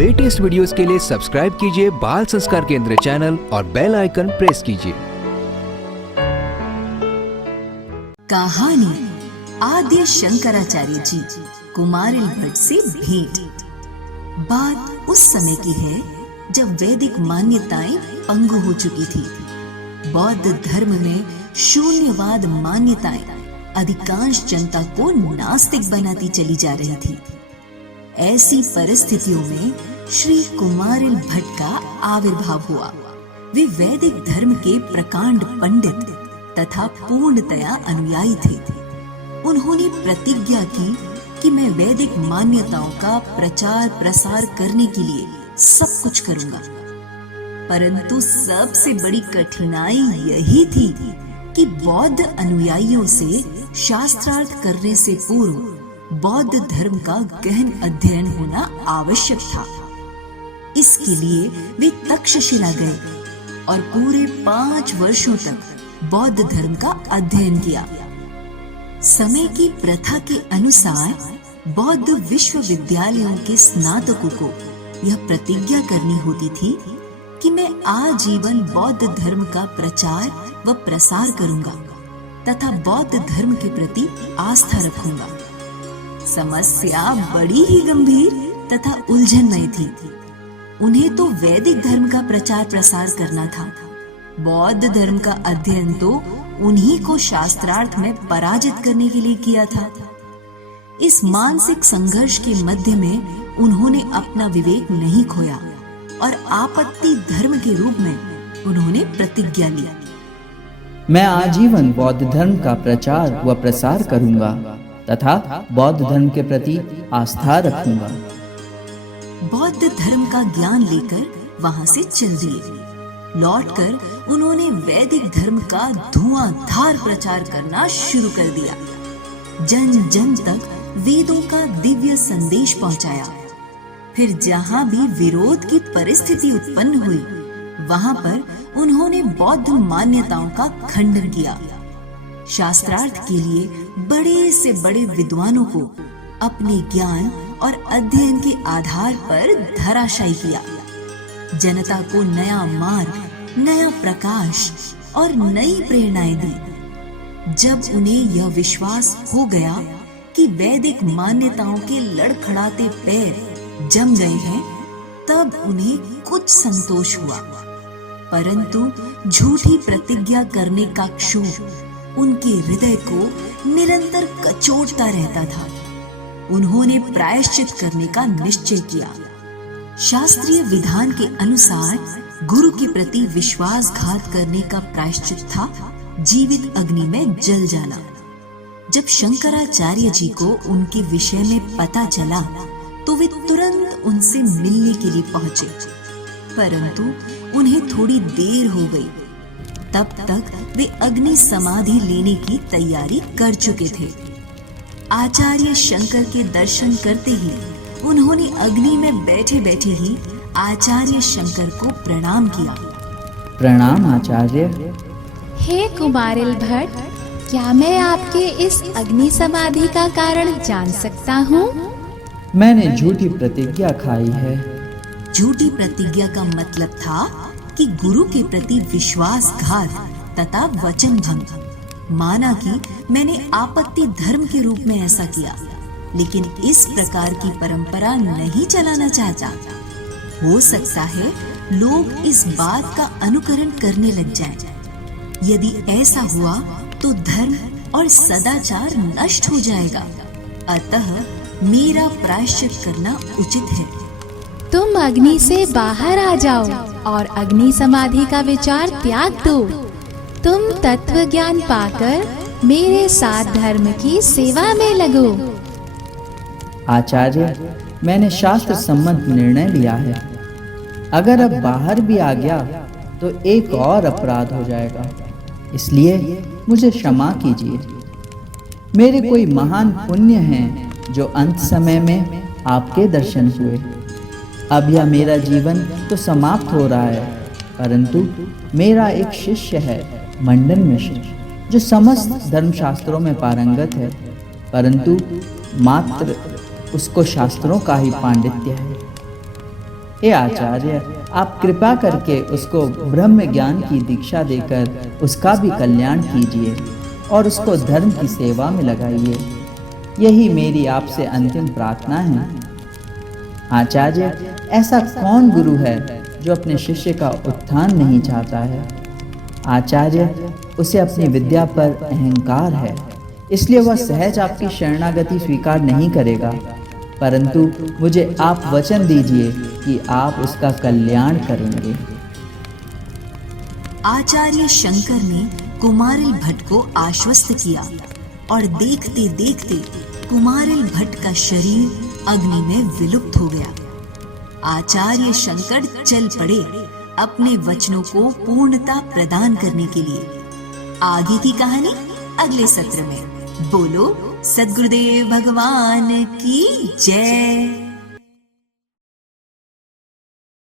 Latest videos के लिए subscribe कीजिए बाल संस्कार केंद्र चैनल और बेल आइकन प्रेस कीजिए। कहानी आद्य शंकराचार्य जी कुमारिल भट्ट से भेंट। बात उस समय की है जब वैदिक मान्यताएं पंगु हो चुकी थी। बौद्ध धर्म में शून्यवाद मान्यताएं अधिकांश जनता को नास्तिक बनाती चली जा रही थी। ऐसी परिस्थितियों में श्री कुमारिल भट्ट का आविर्भाव हुआ। वे वैदिक धर्म के प्रकांड पंडित तथा पूर्णतया अनुयायी थे। उन्होंने प्रतिज्ञा की कि मैं वैदिक मान्यताओं का प्रचार प्रसार करने के लिए सब कुछ करूंगा। परंतु सबसे बड़ी कठिनाई यही थी कि बौद्ध अनुयायियों से शास्त्रार्थ करने से पूर्व बौद्ध धर्म का गहन अध्ययन होना आवश्यक था। इसके लिए वे तक्षशिला गए और पूरे 5 वर्षों तक बौद्ध धर्म का अध्ययन किया। समय की प्रथा के अनुसार बौद्ध विश्वविद्यालयों के स्नातकों को यह प्रतिज्ञा करनी होती थी कि मैं आजीवन बौद्ध धर्म का प्रचार व प्रसार करूंगा तथा बौद्ध धर्म के प्रति आस्था रखूंगा। समस्या बड़ी ही गंभीर तथा उलझनमय थी। उन्हें तो वैदिक धर्म का प्रचार प्रसार करना था। बौद्ध धर्म का अध्ययन तो उन्हीं को शास्त्रार्थ में पराजित करने के लिए किया था। इस मानसिक संघर्ष के मध्य में उन्होंने अपना विवेक नहीं खोया और आपत्ति धर्म के रूप में उन्होंने प्रतिज्ञा ली। मैं आजीवन बौद्ध धर्म का प्रचार व प्रसार करूंगा तथा बौद्ध धर्म के प्रति आस्था रखूंगा। बौद्ध धर्म का ज्ञान लेकर वहां से चल दिए। लौटकर उन्होंने वैदिक धर्म का धुआंधार प्रचार करना शुरू कर दिया। जन जन तक वेदों का दिव्य संदेश पहुंचाया। फिर जहां भी विरोध की परिस्थिति उत्पन्न हुई वहां पर उन्होंने बौद्ध मान्यताओं का खंडन किया। शास्त्रार्थ के लिए बड़े से बड़े विद्वानों को अपने ज्ञान और अध्ययन के आधार पर धराशायी किया। जनता को नया मार्ग, नया प्रकाश और नई प्रेरणाएं दी। जब उन्हें यह विश्वास हो गया कि वैदिक मान्यताओं के लड़खड़ाते पैर जम गए हैं, तब उन्हें कुछ संतोष हुआ। परंतु झूठी प्रतिज्ञा करने का क्षोभ उनके हृदय को निरंतर कचोटता रहता था। उन्होंने प्रायश्चित करने का निश्चय किया। शास्त्रीय विधान के अनुसार गुरु के प्रति विश्वासघात करने का प्रायश्चित था जीवित अग्नि में जल जाना। जब शंकराचार्य जी को उनके विषय में पता चला तो वे तुरंत उनसे मिलने के लिए पहुंचे। परंतु उन्हें थोड़ी देर हो गई। तब तक वे अग्नि समाधि लेने की तैयारी कर चुके थे। आचार्य शंकर के दर्शन करते ही उन्होंने अग्नि में बैठे बैठे ही आचार्य शंकर को प्रणाम किया। प्रणाम आचार्य। हे कुमारिल भट्ट, क्या मैं आपके इस अग्नि समाधि का कारण जान सकता हूँ? मैंने झूठी प्रतिज्ञा खाई है। झूठी प्रतिज्ञा का मतलब था कि गुरु के प्रति विश्वासघात तथा वचन भंग। माना कि मैंने आपत्ति धर्म के रूप में ऐसा किया, लेकिन इस प्रकार की परंपरा नहीं चलाना चाहता। हो सकता है लोग इस बात का अनुकरण करने लग जाएं। यदि ऐसा हुआ तो धर्म और सदाचार नष्ट हो जाएगा। अतः मेरा प्रायश्चित करना उचित है। तुम अग्नि से बाहर आ जाओ और अग्नि समाधि का विचार त्याग दो। तुम तत्व ज्ञान पाकर मेरे साथ धर्म की सेवा में लगो। आचार्य, मैंने शास्त्र सम्मत निर्णय लिया है। अगर अब बाहर भी आ गया तो एक और अपराध हो जाएगा, इसलिए मुझे क्षमा कीजिए। मेरे कोई महान पुण्य हैं जो अंत समय में आपके दर्शन हुए। अब यह मेरा जीवन तो समाप्त हो रहा है, परंतु मेरा एक शिष्य है मंडन मिश्र, जो समस्त धर्मशास्त्रों में पारंगत है, परंतु मात्र उसको शास्त्रों का ही पांडित्य है। हे आचार्य, आप कृपा करके उसको ब्रह्म ज्ञान की दीक्षा देकर उसका भी कल्याण कीजिए और उसको धर्म की सेवा में लगाइए। यही मेरी आपसे अंतिम प्रार्थना है। आचार्य, ऐसा कौन गुरु है जो अपने शिष्य का उत्थान नहीं चाहता है? आचार्य, उसे अपनी विद्या पर अहंकार है, इसलिए वह सहज आपकी शरणागति स्वीकार नहीं करेगा। परंतु मुझे आप वचन दीजिए कि आप उसका कल्याण करेंगे। आचार्य शंकर ने कुमारिल भट्ट को आश्वस्त किया और देखते देखते कुमारिल भट्ट का शरीर अग्नि में विलुप्त हो गया। आचार्य शंकर चल पड़े अपने वचनों को पूर्णता प्रदान करने के लिए। आगे की कहानी अगले सत्र में। बोलो सद्गुरुदेव भगवान की जय।